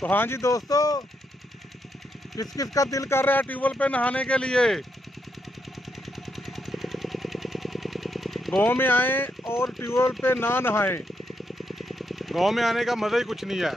तो हाँ जी दोस्तों, किस किस का दिल कर रहा है ट्यूबवेल पे नहाने के लिए? गांव में आए और ट्यूबवेल पे ना नहाएं। गांव में आने का मज़ा ही कुछ नहीं है।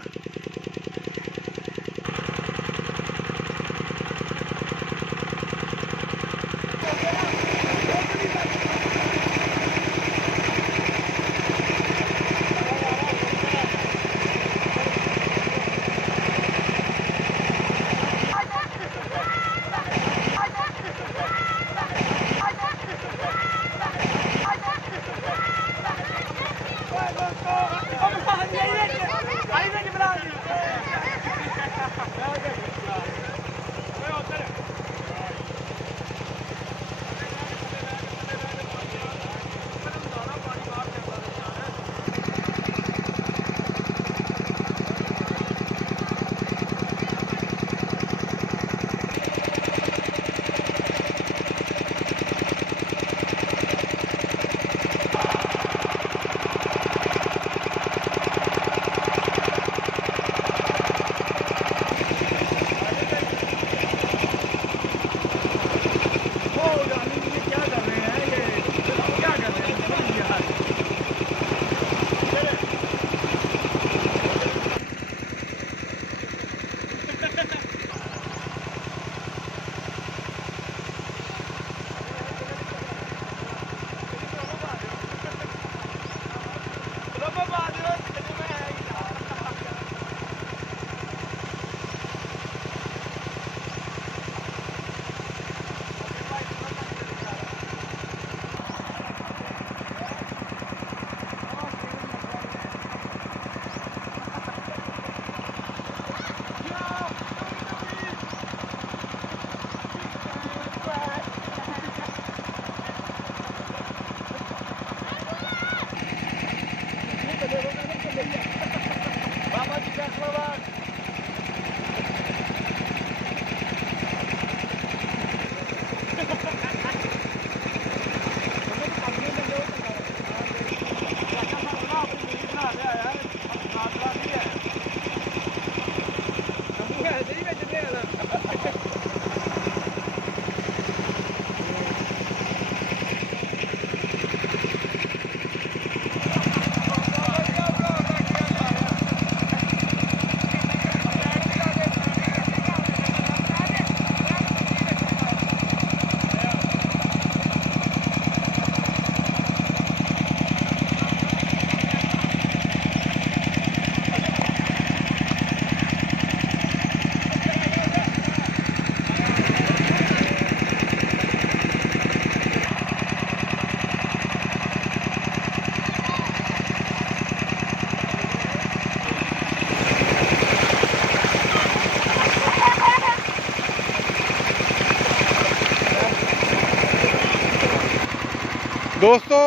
दोस्तों,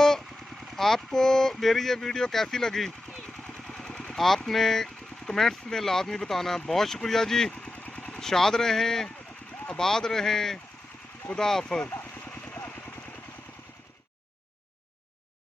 आपको मेरी ये वीडियो कैसी लगी आपने कमेंट्स में लाजमी बताना। बहुत शुक्रिया जी। शाद रहें, आबाद रहें। खुदा हाफ़िज़।